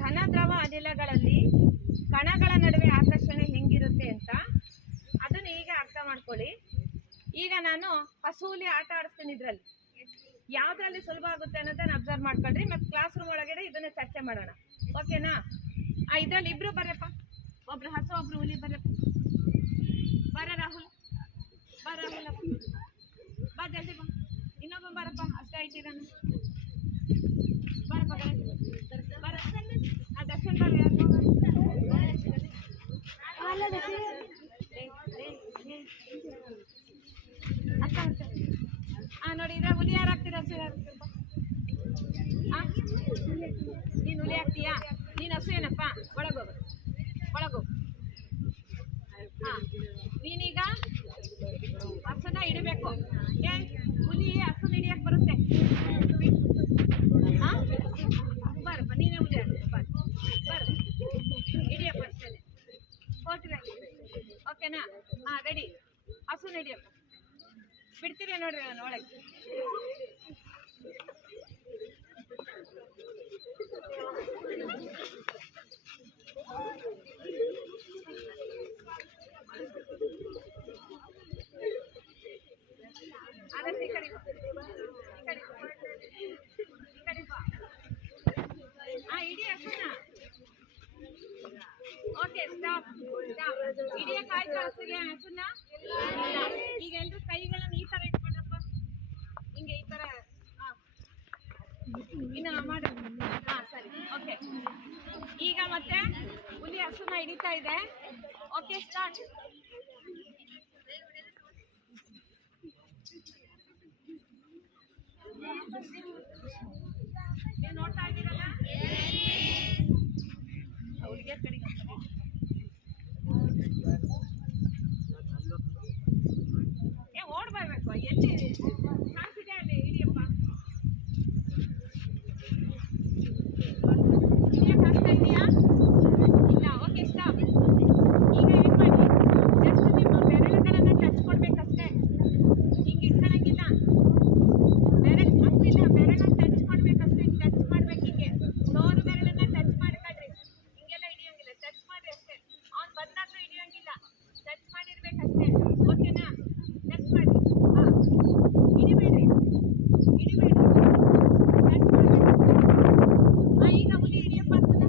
ಘನ ದ್ರವ ಅನಿಲಗಳಲ್ಲಿ ಕಣಗಳ ನಡುವೆ ಆಕರ್ಷಣೆ ಹೆಂಗಿರುತ್ತೆ ಅಂತ ಅದನ್ನು ಈಗ ಅರ್ಥ ಮಾಡ್ಕೊಳ್ಳಿ. ಈಗ ನಾನು ಹಸೂಲಿ ಆಟ ಆಡಿಸ್ತೀನಿ ಇದ್ರಲ್ಲಿ. ಯಾವ್ದ್ರಲ್ಲಿ ಸುಲಭ ಆಗುತ್ತೆ ಅನ್ನೋದನ್ನ ಅಬ್ಸರ್ವ್ ಮಾಡ್ಕೊಳ್ರಿ. ಮತ್ತೆ ಕ್ಲಾಸ್ ರೂಮ್ ಒಳಗಡೆ ಇದನ್ನ ಚರ್ಚೆ ಮಾಡೋಣ, ಓಕೆನಾ? ಇದ್ರಲ್ಲಿ ಇಬ್ರು ಬರ್ರಪ್ಪ, ಒಬ್ರು ಹಸು ಒಬ್ರು ಹುಲಿ ಬರ್ರಪ್ಪ. ಬರ ರಾಹುಲ್, ಬರ ರಾಹುಲ್, ಬಾ ಜಲ್ದಿ ಬಾ. ಇನ್ನೊಬ್ಬ ಬರಪ್ಪ, ಅಷ್ಟೇ ಐತಿದ್ದಾನೆ. ಬರಪ್ಪ ಬರ, ದರ್ಶನ್ ಬರ. ನೋಡಿ, ಇದ್ರ ಹುಲಿ ಯಾರು ಆಗ್ತೀರ? ಹಸು ಯಾರು ಆಗ್ತೀರಪ್ಪ? ನೀನು ಹುಲಿ ಆಗ್ತೀಯಾ? ನೀನು ಹಸು ಏನಪ್ಪ? ಒಳಗೋಗು, ಒಳಗೋಗು. ನೀನೀಗ ಹಸುನ ಹಿಡಿಬೇಕು. ಹುಲಿ ಹಸುನ ಹಿಡಿಯಕ್ ಬರುತ್ತೆ. ಬರಪ್ಪ, ನೀನೇ ಹುಲಿ ಆಗ್ತೀಯ. ಬರ ಹಿಡಿಯಪ್ಪ, ಅಷ್ಟೇ. ಓಕೆನಾ? ರೆಡಿ. ಹಸುನ ಹಿಡಿಯಪ್ಪ. ಬಿಡ್ತೀರಿ ನೋಡ್ರಿ ನಾನು ಒಳಗೆ. ಅದಕ್ಕೆ ಈ ಕಡೆ ಇಡೀ ಹಸುನ. Okay, stop stop. ಹಿಡಿಯಕ್ಕಾಯ್ತು ಹಸುಗೆ ಹಸುನ? ಈಗ ಎಲ್ರು ಕೈಗಳನ್ನ ಈ ತರ ಇಟ್ಕೊಂಡ್ರಪ್ಪ, ಹಿಂಗೆ ಈ ತರ. ಇನ್ನ ಮಾಡ. ಸರಿ, ಓಕೆ. ಈಗ ಮತ್ತೆ ಹುಲಿ ಹಸುನ ಹಿಡಿತಾ ಇದೆ. Okay, start. ನೀವು ನೋಡ್ತಾ ಇದ್ದೀರಲ್ಲ, ಹುಡುಗಿಯರ ಕಡೆಗೆ ಓಡ್ ಬರ್ಬೇಕು. ಎಲ್ಲಿ ಕಾಣಿಸಿದೆ ಅಲ್ಲಿ ಹಿಡಿಯಪ್ಪ. ಹಿಡಿಯಕ್ಕೆ ಆಗ್ತಾ ಇದೆಯಾ? ಇಲ್ಲ. Okay, stop. ಈಗ ಏನ್ ಮಾಡಿ, ಜಸ್ಟ್ ನಿಮ್ಮ ಬೆರಳುಗಳನ್ನ ಟಚ್ ಕೊಡ್ಬೇಕಷ್ಟೇ. ಹಿಂಗೆ ಇಟ್ಕೊಳಂಗಿಲ್ಲ. ಬೆರಳು ಹಂಗಿಲ್ಲ, ಬೆರಳನ್ನ ಟಚ್ ಮಾಡ್ಬೇಕಷ್ಟೇ. ಹಿಂಗೆ ಟಚ್ ಮಾಡ್ಬೇಕು. ಹಿಂಗೆ ನೋರು ಬೆರಳನ್ನ ಟಚ್ ಮಾಡ್ಕೊಳ್ರಿ. ಹಿಂಗೆಲ್ಲ ಹಿಡಿಯೋಂಗಿಲ್ಲ. ಟಚ್ ಮಾಡಿ ಅಷ್ಟೇ. ಅವ್ನು ಬಂದಾದ್ರೂ ಹಿಡಿಯೋಂಗಿಲ್ಲ. ಟಚ್ ಮಾಡಿರ್ಬೇಕಷ್ಟೇ, ಓಕೆನಾ? ಟಚ್ ಮಾಡಿ. ಹಿಡಿಬೇಡ್ರಿ, ಹಿಡಿಬೇಡ್ರಿ. ಟಚ್ ಮಾಡ್ಬೇಕಷ್ಟೇ. ಈಗ ಹುಲಿ ಹಿಡಿಯಪ್ಪ ಅಂತಲ್ಲ.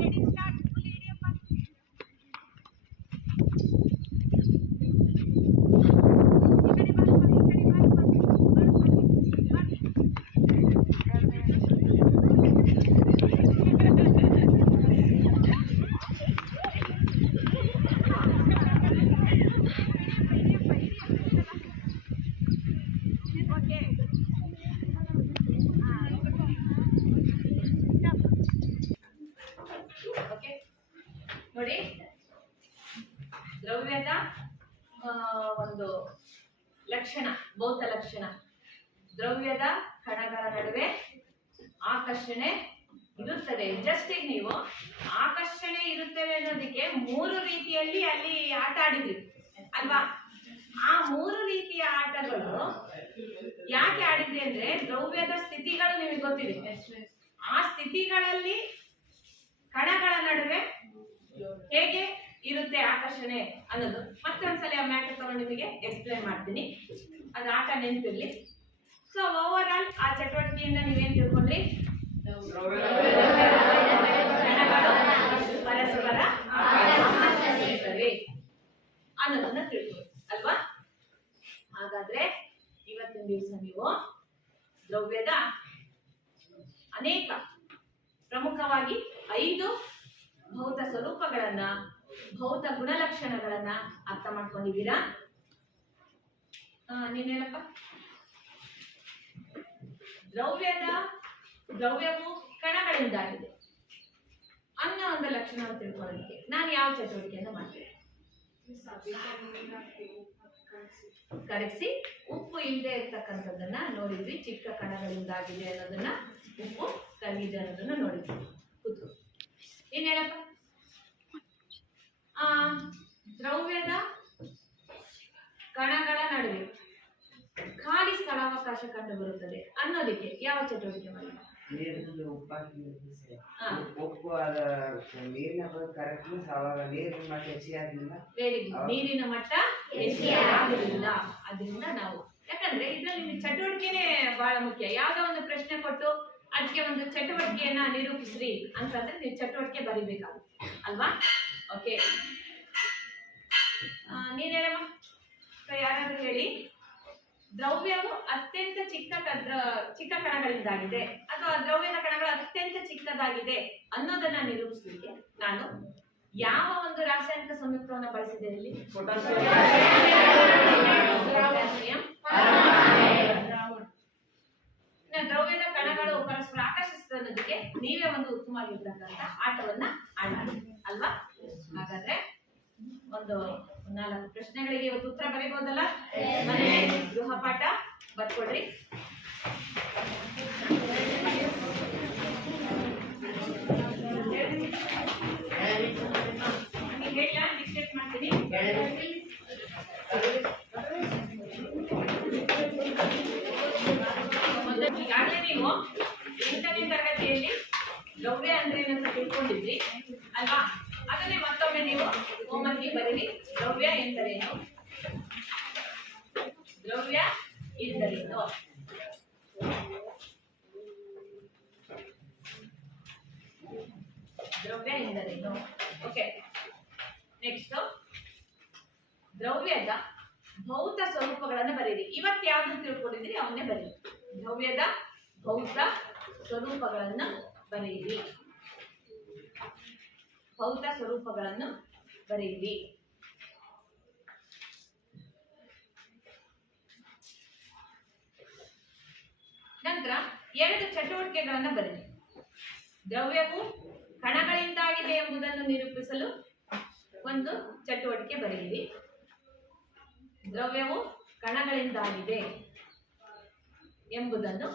Ready, start. ಹುಲಿ ಹಿಡಿಯಪ್ಪ. ಓಕೆ, ನೋಡಿ, ದ್ರವ್ಯದ ಒಂದು ಲಕ್ಷಣ, ಭೌತ ಲಕ್ಷಣ. ದ್ರವ್ಯದ ಕಣಗಳ ನಡುವೆ ಆಕರ್ಷಣೆ ಇರುತ್ತದೆ. ಜಸ್ಟ್ ಈಗ ನೀವು ಆಕರ್ಷಣೆ ಇರುತ್ತವೆ ಅನ್ನೋದಕ್ಕೆ 3 ರೀತಿಯಲ್ಲಿ ಅಲ್ಲಿ ಆಟ ಆಡಿದ್ರಿ ಅಲ್ವಾ? ಆ 3 ರೀತಿಯ ಆಟಗಳು ಯಾಕೆ ಆಡಿದ್ರಿ ಅಂದ್ರೆ, ದ್ರವ್ಯದ ಸ್ಥಿತಿಗಳು ನಿಮಗೆ ಗೊತ್ತಿದೆ. ಆ ಸ್ಥಿತಿಗಳಲ್ಲಿ ಕಣಗಳ ನಡುವೆ ಹೇಗೆ ಇರುತ್ತೆ ಆಕರ್ಷಣೆ ಅನ್ನೋದು ಮತ್ತೊಂದ್ಸಲ ಆ ಮ್ಯಾಟರ್ ತಗೊಂಡು ನಿಮಗೆ ಎಕ್ಸ್ಪ್ಲೇನ್ ಮಾಡ್ತೀನಿ. ಅದು ಆಟ ನೆನಪಿರ್ಲಿ. ಸೊ ಓವರ್ ಆಲ್ ಆ ಚಟುವಟಿಕೆಯಿಂದ ನೀವೇನ್ ತಿಳ್ಕೊಂಡ್ರಿ? ಕಣಗಳು ಪರಸ್ಪರ ಆಕರ್ಷಿಸುತ್ತವೆ ಅನ್ನೋದನ್ನ ತಿಳ್ಕೊಳ್ಳಿ ಅಲ್ವಾ? ಹಾಗಾದ್ರೆ ಇವತ್ತಿನ ದಿವಸ ನೀವು ದ್ರವ್ಯದ ಅನೇಕ ಪ್ರಮುಖವಾಗಿ 5 ಭೌತ ಸ್ವರೂಪಗಳನ್ನ, ಭೌತ ಗುಣಲಕ್ಷಣಗಳನ್ನ ಅರ್ಥ ಮಾಡ್ಕೊಂಡಿದ್ದೀರಾ? ನೀನ್ ಹೇಳಪ್ಪ. ದ್ರವ್ಯವು ಕಣಗಳಿಂದಾಗಿದೆ ಅನ್ನೋ ಒಂದು ಲಕ್ಷಣವನ್ನು ತಿಳ್ಕೊಳ್ಳೋದಕ್ಕೆ ನಾನು ಯಾವ ಚಟುವಟಿಕೆಯನ್ನು ಮಾಡ್ತೇನೆ? ಕರಗಿಸಿ ಉಪ್ಪು ಇಲ್ಲದೆ ಇರ್ತಕ್ಕಂಥದ್ದನ್ನ ನೋಡಿದ್ವಿ. ಚಿಕ್ಕ ಕಣಗಳಿಂದಾಗಿದೆ ಅನ್ನೋದನ್ನ, ಉಪ್ಪು ಕರಗಿದೆ ಅನ್ನೋದನ್ನ ನೋಡಿದ್ವಿ. ಕೂತ್ಕೊ. ಏನ್ ಹೇಳಪ್ಪ? ದ್ರವ್ಯದ ಕಣಗಳ ನಡುವೆ ಖಾಲಿ ಸ್ಥಳಾವಕಾಶ ಕಂಡು ಬರುತ್ತದೆ ಅನ್ನೋದಕ್ಕೆ ಯಾವ ಚಟುವಟಿಕೆ ಮಾಡಿ? ನೀರಿನಲ್ಲಿ ಉಪ್ಪು ಹಾಕಿ ಹಾ. ಉಪ್ಪು ಅದ ನೀರಿನ ಕರೆಕ್ಟ್ ಅವಾಗ ನೀರಿನ ಮಟ್ಟ ಹೆಚ್ಚಿಗೆ ಆಗಲಿಲ್ಲ. Very good. ನೀರಿನ ಮಟ್ಟ ಹೆಚ್ಚಿಗೆ ಆಗಲಿಲ್ಲ. ಅದರಿಂದ ನಾವು ಯಾಕಂದ್ರೆ ಇದ್ರಲ್ಲಿ ನಿಮ್ಗೆ ಚಟುವಟಿಕೆನೇ ಬಹಳ ಮುಖ್ಯ. ಯಾವ್ದೋ ಒಂದು ಪ್ರಶ್ನೆ ಕೊಟ್ಟು ಅದಕ್ಕೆ ಒಂದು ಚಟುವಟಿಕೆಯನ್ನ ನಿರೂಪಿಸ್ರಿ ಅಂತಂದ್ರೆ ನೀವು ಚಟುವಟಿಕೆ ಬರಿಬೇಕಾಗುತ್ತೆ ಅಲ್ವಾ? ಓಕೆ, ನೀನ್ ಹೇಳಮ್ಮ. ಯಾರಾದ್ರೂ ಹೇಳಿ. ದ್ರವ್ಯವು ಅತ್ಯಂತ ಚಿಕ್ಕ ಕಣಗಳಿಂದಾಗಿದೆ ಅಥವಾ ದ್ರವ್ಯದ ಕಣಗಳು ಅತ್ಯಂತ ಚಿಕ್ಕದಾಗಿದೆ ಅನ್ನೋದನ್ನ ನಿರೂಪಿಸಲಿಕ್ಕೆ ನಾನು ಯಾವ ಒಂದು ರಾಸಾಯನಿಕ ಸಂಯುಕ್ತವನ್ನು ಬಳಸಿದೆ ಇಲ್ಲಿ? ಪೊಟ್ಯಾಸಿಯಂ. ದ್ರವ್ಯದ ಕಣಗಳು ಪರಸ್ಪರ ಆಕರ್ಷಿಸೋದಕ್ಕೆ ನೀವೇ ಒಂದು ಉತ್ತಮವಾಗಿರ್ತಕ್ಕಂಥ ಆಟವನ್ನ ಆಡಾಡಿ ಅಲ್ವಾ? ಹಾಗಾದ್ರೆ ಒಂದು 4 ಪ್ರಶ್ನೆಗಳಿಗೆ ಇವತ್ತು ಉತ್ತರ ಬರೀಬಹುದಲ್ಲ? ಮನೆಯಲ್ಲಿ ಗೃಹ ಪಾಠ ಬರ್ಕೊಡ್ರಿ. ಹೇಳ ಡಿಕ್ಟೇಟ್ ಮಾಡ್ತೀನಿ. ಈಗಾಗಲೇ ನೀವು 8ನೇ ತರಗತಿಯಲ್ಲಿ ದ್ರವ್ಯ ಅಂದ್ರೆ ಏನಂತ ತಿಳ್ಕೊಂಡಿದ್ರಿ ಅಲ್ವಾ? ಅದನ್ನೇ ಮತ್ತೊಮ್ಮೆ ನೀವು ಹೋಮ್ವರ್ಕ್ಗೆ ಬರೀರಿ. ದ್ರವ್ಯ ಎಂದರೇನು? ದ್ರವ್ಯ ಎಂದರೇನು? ದ್ರವ್ಯ ಎಂದರೇನು? ಓಕೆ, ನೆಕ್ಸ್ಟ್ ದ್ರವ್ಯದ ಭೌತ ಸ್ವರೂಪಗಳನ್ನು ಬರೀರಿ. ಇವತ್ತು ಯಾವ್ದು ತಿಳ್ಕೊಂಡಿದ್ರಿ ಅವನ್ನೇ ಬರೀರಿ. ದ್ರವ್ಯದ ಭೌತ ಸ್ವರೂಪಗಳನ್ನು ಬರೆಯಿರಿ. ಭೌತ ಸ್ವರೂಪಗಳನ್ನು ಬರೆಯಿರಿ. ನಂತರ 2 ಚಟುವಟಿಕೆಗಳನ್ನು ಬರೆಯಿರಿ. ದ್ರವ್ಯವು ಕಣಗಳಿಂದಾಗಿದೆ ಎಂಬುದನ್ನು ನಿರೂಪಿಸಲು ಒಂದು ಚಟುವಟಿಕೆ ಬರೆಯಿರಿ. ದ್ರವ್ಯವು ಕಣಗಳಿಂದಾಗಿದೆ ಎಂಬುದನ್ನು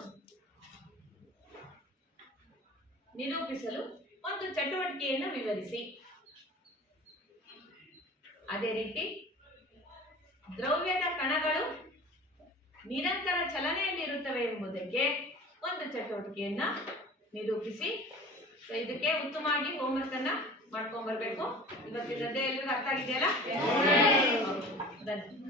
ನಿರೂಪಿಸಲು ಒಂದು ಚಟುವಟಿಕೆಯನ್ನು ವಿವರಿಸಿ. ಅದೇ ರೀತಿ ದ್ರವ್ಯದ ಕಣಗಳು ನಿರಂತರ ಚಲನೆಯಲ್ಲಿರುತ್ತವೆ ಎಂಬುದಕ್ಕೆ ಒಂದು ಚಟುವಟಿಕೆಯನ್ನ ನಿರೂಪಿಸಿ. ಇದಕ್ಕೆ ಉತ್ತಮವಾಗಿ ಹೋಮ್ವರ್ಕ್ ಅನ್ನ ಮಾಡ್ಕೊಂಡ್ ಬರ್ಬೇಕು. ಇವತ್ತಿನದ್ದೇ ಎಲ್ರಿಗೂ ಅರ್ಥ ಆಗಿದೆಯಲ್ಲ? ಧನ್ಯವಾದ.